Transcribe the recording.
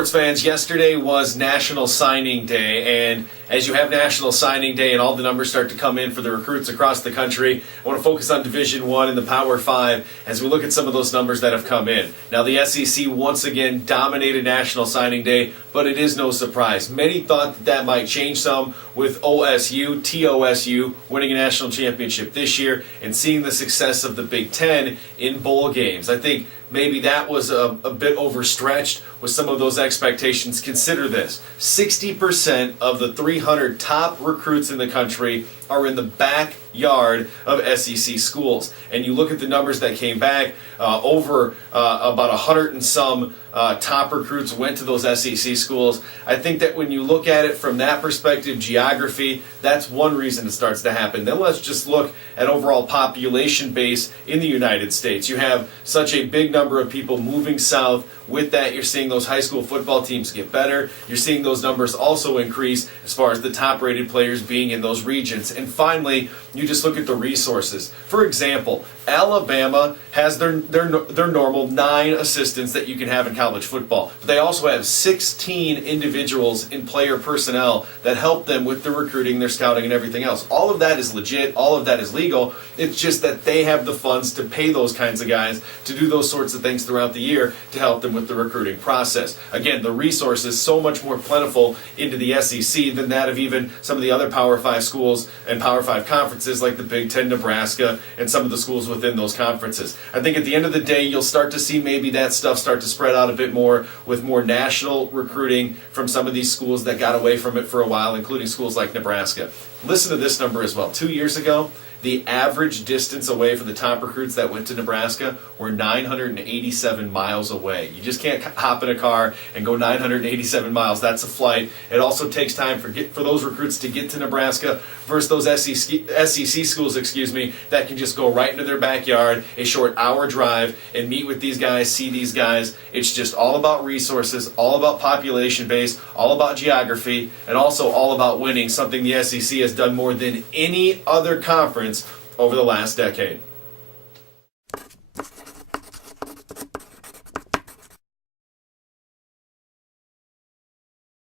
sports fans, yesterday was National Signing Day, and as you have National Signing Day and all the numbers start to come in for the recruits across the country, I want to focus on Division I and the Power 5 as we look at some of those numbers that have come in. Now, the SEC once again dominated National Signing Day, but it is no surprise. Many thought that might change some with OSU, TOSU, winning a national championship this year and seeing the success of the Big Ten in bowl games. I think maybe that was a bit overstretched with some of those expectations. Consider this: 60% of the 300 top recruits in the country are in the backyard of SEC schools. And you look at the numbers that came back, over about 100 and some top recruits went to those SEC schools. I think that when you look at it from that perspective, geography, that's one reason it starts to happen. Then let's just look at overall population base in the United States. You have such a big number of people moving south. With that, you're seeing those high school football teams get better. You're seeing those numbers also increase as far as the top-rated players being in those regions. And finally, you just look at the resources. For example, Alabama has their normal 9 assistants that you can have in college football. But they also have 16 individuals in player personnel that help them with the recruiting, their scouting, and everything else. All of that is legit. All of that is legal. It's just that they have the funds to pay those kinds of guys to do those sorts of things throughout the year to help them with the recruiting process. Again, the resources so much more plentiful into the SEC than that of even some of the other Power 5 schools and Power 5 conferences like the Big Ten, Nebraska, and some of the schools within those conferences. I think at the end of the day, you'll start to see maybe that stuff start to spread out a bit more with more national recruiting from some of these schools that got away from it for a while, including schools like Nebraska. Listen to this number as well. 2 years ago, the average distance away for the top recruits that went to Nebraska were 987 miles away. You just can't hop in a car and go 987 miles. That's a flight. It also takes time for those recruits to get to Nebraska versus those SEC schools, that can just go right into their backyard, a short hour drive, and meet with these guys, see these guys. It's just all about resources, all about population base, all about geography, and also all about winning, something the SEC has done more than any other conference over the last decade.